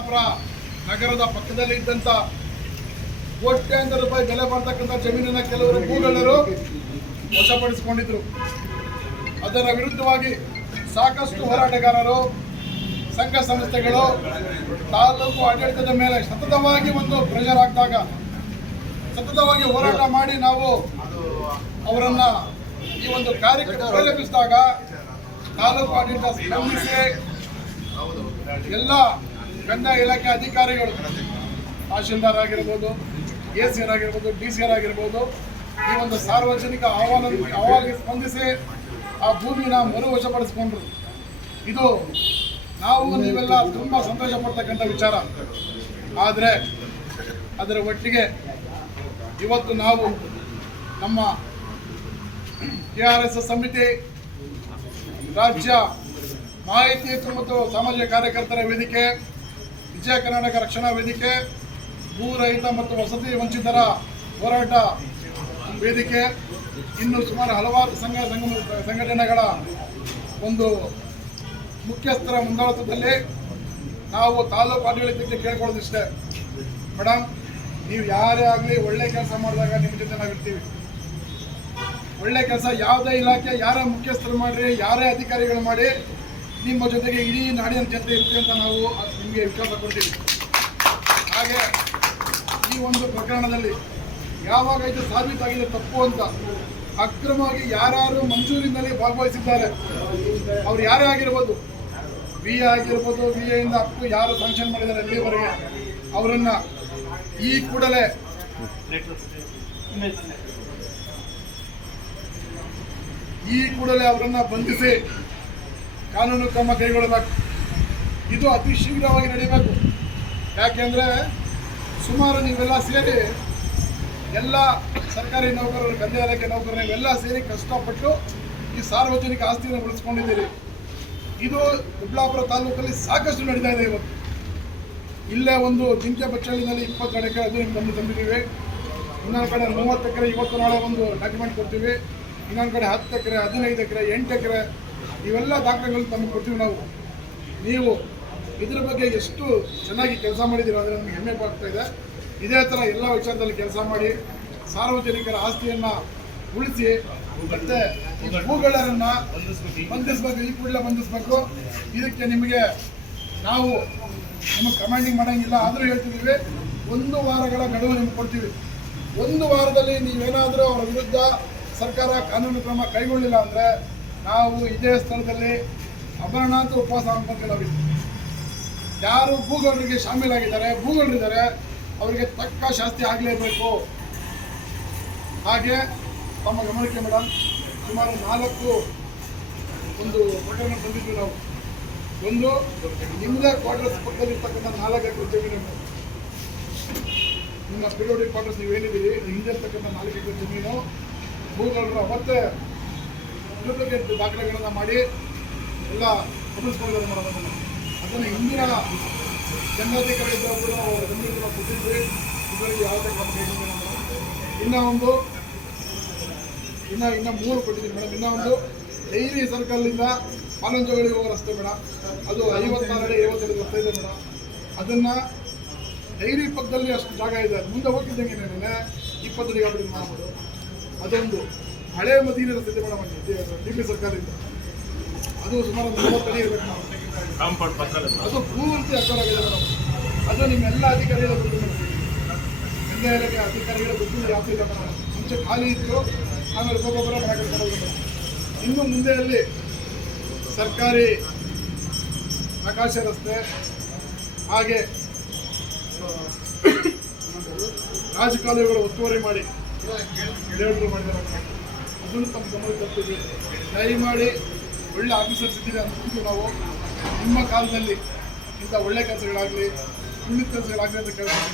ನಗರದ ಪಕ್ಕದಲ್ಲಿ ಇದ್ದಂತ ಕೋಟ್ಯಾಂತರ ರೂಪಾಯಿ ಬೆಲೆ ಬರ್ತಕ್ಕಂಥ ಜಮೀನಿನ ಕೆಲವರು ಭೂಗಳ್ಳರು ವಶಪಡಿಸಿಕೊಂಡಿದ್ರು. ಅದರ ವಿರುದ್ಧವಾಗಿ ಸಾಕಷ್ಟು ಹೋರಾಟಗಾರರು, ಸಂಘ ಸಂಸ್ಥೆಗಳು, ತಾಲೂಕು ಆಡಳಿತದ ಮೇಲೆ ಸತತವಾಗಿ ಒಂದು ಪ್ರೆಷರ್ ಹಾಕಿದಾಗ, ಸತತವಾಗಿ ಹೋರಾಟ ಮಾಡಿ ನಾವು ಅವರನ್ನ ಈ ಒಂದು ಕಾರ್ಯಕ್ರಮ ಪ್ರೇರೇಪಿಸಿದಾಗ ತಾಲೂಕು ಆಡಳಿತ ಎಲ್ಲ ಕಂದಾಯ ಇಲಾಖೆ ಅಧಿಕಾರಿಗಳು, ತಹಶೀಲ್ದಾರ್ ಆಗಿರ್ಬೋದು ಎ ಸಿ ಆಗಿರ್ಬೋದು ಡಿ ಸಿ ಆಗಿರ್ಬೋದು, ಈ ಒಂದು ಸಾರ್ವಜನಿಕ ಆಹ್ವಾನ ಆಹ್ವಾನಕ್ಕೆ ಸ್ಪಂದಿಸಿ ಆ ಭೂಮಿನ ಮರು ವಶಪಡಿಸಿಕೊಂಡ್ರು ಇದು ನಾವು ನೀವೆಲ್ಲ ತುಂಬ ಸಂತೋಷ ಪಡ್ತಕ್ಕಂಥ ವಿಚಾರ. ಆದರೆ ಅದರ ಒಟ್ಟಿಗೆ ಇವತ್ತು ನಾವು ನಮ್ಮ ಕೆ ಆರ್ ಎಸ್ ಸಮಿತಿ, ರಾಜ್ಯ ಮಾಹಿತಿ ಮತ್ತು ಸಾಮಾಜಿಕ ಕಾರ್ಯಕರ್ತರ ವೇದಿಕೆ ವಿಜಯ ಕರ್ನಾಟಕ ರಕ್ಷಣಾ ವೇದಿಕೆ, ಭೂರಹಿತ ಮತ್ತು ವಸತಿ ವಂಚಿತರ ಹೋರಾಟ ವೇದಿಕೆ, ಇನ್ನು ಸುಮಾರು ಹಲವಾರು ಸಂಘ ಸಂಘ ಸಂಘಟನೆಗಳ ಒಂದು ಮುಖ್ಯಸ್ಥರ ಮುಂದಾಳತ್ವದಲ್ಲಿ ನಾವು ತಾಲೂಕು ಆಡಳಿತಕ್ಕೆ ಕೇಳ್ಕೊಳ್ಳೋದಿಷ್ಟೇ. ಮೇಡಮ್ ನೀವು ಯಾರೇ ಆಗಲಿ ಒಳ್ಳೆ ಕೆಲಸ ಮಾಡಿದಾಗ ನಿಮ್ಮ ಜೊತೆ ನಾವಿರ್ತೀವಿ. ಒಳ್ಳೆ ಕೆಲಸ ಯಾವುದೇ ಇಲಾಖೆ, ಯಾರೇ ಮುಖ್ಯಸ್ಥರು ಮಾಡಿರಿ, ಯಾರೇ ಅಧಿಕಾರಿಗಳು ಮಾಡಿ ನಿಮ್ಮ ಜೊತೆಗೆ ಇಡೀ ನಾಡಿನ ಜನತೆ ಇರುತ್ತೆ ಅಂತ ನಾವು ನಿಮಗೆ ವಿಶ್ವಾಸ ಕೊಡ್ತೀವಿ. ಹಾಗೆ ಈ ಒಂದು ಪ್ರಕರಣದಲ್ಲಿ ಯಾವಾಗ ಇದು ಸಾಬೀತಾಗಿದೆ ತಪ್ಪು ಅಂತ ಅಕ್ರಮವಾಗಿ ಯಾರ್ಯಾರು ಮಂಜೂರಿನಲ್ಲಿ ಭಾಗವಹಿಸಿದ್ದಾರೆ, ಅವ್ರು ಯಾರೇ ಆಗಿರ್ಬೋದು, ಬಿ ಎ ಆಗಿರ್ಬೋದು, ಬಿ ಎಯಿಂದ ಅಪ್ ಟು ಯಾರು ಸ್ಯಾಂಕ್ಷನ್ ಮಾಡಿದ್ದಾರೆ ಅಲ್ಲಿವರೆಗೆ, ಅವರನ್ನು ಈ ಕೂಡಲೇ ಈ ಕೂಡಲೇ ಅವರನ್ನು ಬಂಧಿಸಿ ಕಾನೂನು ಕ್ರಮ ಕೈಗೊಳ್ಳಬೇಕು. ಇದು ಅತಿ ಶೀಘ್ರವಾಗಿ ನಡೀಬೇಕು. ಯಾಕೆಂದರೆ ಸುಮಾರು ನೀವೆಲ್ಲ ಸೇರಿ ಎಲ್ಲ ಸರ್ಕಾರಿ ನೌಕರರು ಕಂದಾಯ ಇಲಾಖೆ ನೌಕರರು ನೀವೆಲ್ಲ ಸೇರಿ ಕಷ್ಟಪಟ್ಟು ಈ ಸಾರ್ವಜನಿಕ ಆಸ್ತಿಯನ್ನು ಉಳಿಸ್ಕೊಂಡಿದ್ದೀರಿ. ಇದು ಕುಬ್ಲಾಪುರ ತಾಲೂಕಲ್ಲಿ ಸಾಕಷ್ಟು ನಡೀತಾ ಇದೆ ಇವತ್ತು. ಇಲ್ಲೇ ಒಂದು ಜಿಂಕೆ ಬಚ್ಚಳಿನಲ್ಲಿ ಇಪ್ಪತ್ತೆರಡು ಎಕರೆ ಅದು ನಿಮ್ಗೆ ತಂದಿದ್ದೀವಿ. ಇನ್ನೊಂದು ಕಡೆ ಮೂವತ್ತು ಎಕರೆ, ಇವತ್ತು ನಾಳೆ ಒಂದು ಡಾಕ್ಯುಮೆಂಟ್ ಕೊಡ್ತೀವಿ. ಇನ್ನೊಂದು ಕಡೆ ಹತ್ತು ಎಕರೆ, ಹದಿನೈದು ಎಕರೆ, ಎಂಟು ಎಕರೆ ಇವೆಲ್ಲ ದಾಖಲೆಗಳು ತಮಗೆ ಕೊಡ್ತೀವಿ ನಾವು. ನೀವು ಇದ್ರ ಬಗ್ಗೆ ಎಷ್ಟು ಚೆನ್ನಾಗಿ ಕೆಲಸ ಮಾಡಿದ್ದೀರೋ ಅಂದರೆ ನಮಗೆ ಹೆಮ್ಮೆ ಆಗ್ತಾ ಇದೆ. ಇದೇ ಥರ ಎಲ್ಲ ವಿಚಾರದಲ್ಲಿ ಕೆಲಸ ಮಾಡಿ, ಸಾರ್ವಜನಿಕರ ಆಸ್ತಿಯನ್ನು ಉಳಿಸಿ, ಮತ್ತೆ ಭೂಗಳರನ್ನ ಬಂಧಿಸ್ಬೇಕು, ಈ ಕೂಡಲೇ ಬಂಧಿಸ್ಬೇಕು. ಇದಕ್ಕೆ ನಿಮಗೆ ನಾವು ನಿಮಗೆ ಕಮಾಂಡಿಂಗ್ ಮಾಡೋಂಗಿಲ್ಲ, ಆದರೂ ಹೇಳ್ತಿದ್ದೀವಿ. ಒಂದು ವಾರಗಳ ಗಡುವು ನಿಮ್ಗೆ ಕೊಡ್ತೀವಿ. ಒಂದು ವಾರದಲ್ಲಿ ನೀವೇನಾದರೂ ಅವರ ವಿರುದ್ಧ ಸರ್ಕಾರ ಕಾನೂನು ಕ್ರಮ ಕೈಗೊಳ್ಳಿಲ್ಲ ಅಂದರೆ ನಾವು ಇದೇ ಸ್ಥಳದಲ್ಲಿ ಅಮರನಾಥ ಉಪವಾಸ ಹಮ್ಮಿಕೊಂಡು ನಾವು ಯಾರು ಭೂಗೌಡರಿಗೆ ಶಾಮೀಲಾಗಿದ್ದಾರೆ, ಭೂಗೌಡರಿದ್ದಾರೆ, ಅವರಿಗೆ ತಕ್ಕ ಶಾಸ್ತಿ ಆಗಲೇಬೇಕು. ಹಾಗೆ ತಮ್ಮ ಗಮನಕ್ಕೆ ಮೇಡಮ್ ಸುಮಾರು ನಾಲ್ಕು ಒಂದು ಪ್ರಕರಣ ಬಂದಿದ್ವಿ ನಾವು. ಒಂದು ನಿಮ್ಮದೇ ಕ್ವಾರ್ಟರ್ಸ್ ಪಕ್ಕದಲ್ಲಿರ್ತಕ್ಕಂಥ ನಾಲ್ಕು ಎಕರೆ ಜಮೀನು ನಿಮ್ಮ ಪಿರಿಯೋಡಿಕ್ ಕ್ವಾರ್ಟರ್ಸ್ ನೀವು ಏನಿದ್ದೀರಿ ಹಿಂದೆ ಇರ್ತಕ್ಕಂಥ ನಾಲ್ಕು ಎಕರೆ ಜಮೀನು, ಭೂಗೌಡರು ಮತ್ತೆ ಡೂಪ್ಲಿಕೇಟ್ ದಾಖಲೆಗಳನ್ನು ಮಾಡಿ ಎಲ್ಲ ಗಮನಿಸ್ಕೊಂಡಿದ್ದಾರೆ ಮೇಡಮ್ ಅದನ್ನು ಹಿಂದಿನ ಇದ್ದಾಗ ಕೂಡ ನಾವು ಕೊಟ್ಟಿದ್ವಿ ಇದರಲ್ಲಿ ಯಾವುದೇ ಕ್ರಮ ಇನ್ನೂ ಒಂದು, ಇನ್ನು ಇನ್ನು ಮೂರು ಕೊಟ್ಟಿದ್ದೀನಿ ಮೇಡಮ್. ಇನ್ನೂ ಒಂದು, ಡೈರಿ ಸರ್ಕಲ್ನಿಂದ ಆನಂದಗಳಿಗೆ ಹೋಗೋ ರಸ್ತೆ ಮೇಡಮ್. ಅದು ಐವತ್ತಾರು ಐವತ್ತೆರಡು ಐವತ್ತೈದು ರಸ್ತೆ ಇದೆ ಮೇಡಮ್. ಅದನ್ನು ಡೈರಿ ಪಕ್ಕದಲ್ಲಿ ಅಷ್ಟು ಜಾಗ ಇದೆ. ಮುಂದೆ ಹೋಗಿದ್ದಂಗೆ ಇಪ್ಪತ್ತು ಅಭಿವೃದ್ಧಿ ಮಾಡ್ಬೋದು. ಅದೊಂದು. ಹಳೆ ಮದೀನ ರಸ್ತೆ ಇದೆ ಮೇಡಮ್ ಡಿ ಪಿ ಸರ್ಕಾರದಿಂದ. ಅದು ಸುಮಾರು ಒಂದು ಇರಬೇಕು ಕಾಂಪೌಂಡ್ ಪಕ್ಕದಲ್ಲಿ ಅದು ಪೂರ್ತಿ ಅಕ್ವರಾಗಿದೆ ಮೇಡಮ್. ಅದು ನಿಮ್ಮೆಲ್ಲ ಅಧಿಕಾರಿಗಳ ಗುರುತು ಕಂದಾಯ ಇಲಾಖೆ ಅಧಿಕಾರಿಗಳ ಗುರುತು ವ್ಯಾಪ್ತಿ ಇಲ್ಲ ಮೇಡಮ್. ಮುಂಚೆ ಖಾಲಿ ಇತ್ತು ಆಮೇಲೆ ಒಬ್ಬೊಬ್ಬರ ಇನ್ನು ಮುಂದೆ ಅಲ್ಲಿ ಸರ್ಕಾರಿ ಆಕಾಶ ರಸ್ತೆ ಹಾಗೆ ರಾಜಕಾಲುವೆಗಳು ಒತ್ತುವರಿ ಮಾಡಿ ಮಾಡಿದ್ದಾರೆ ಅದನ್ನು ತಮ್ಮ ಗಮನಕ್ಕೆ ತರ್ತೀವಿ ದಯಮಾಡಿ ಒಳ್ಳೆ ಆಫೀಸರ್ಸ್ ಇದ್ದೀರಿ ಅಂತ ನಾವು ನಿಮ್ಮ ಕಾಲದಲ್ಲಿ ಇಂಥ ಒಳ್ಳೆ ಕೆಲಸಗಳಾಗಲಿ ಉಳಿದ ಕೆಲಸಗಳಾಗಲಿ ಅಂತ ಕೇಳ್ತೀವಿ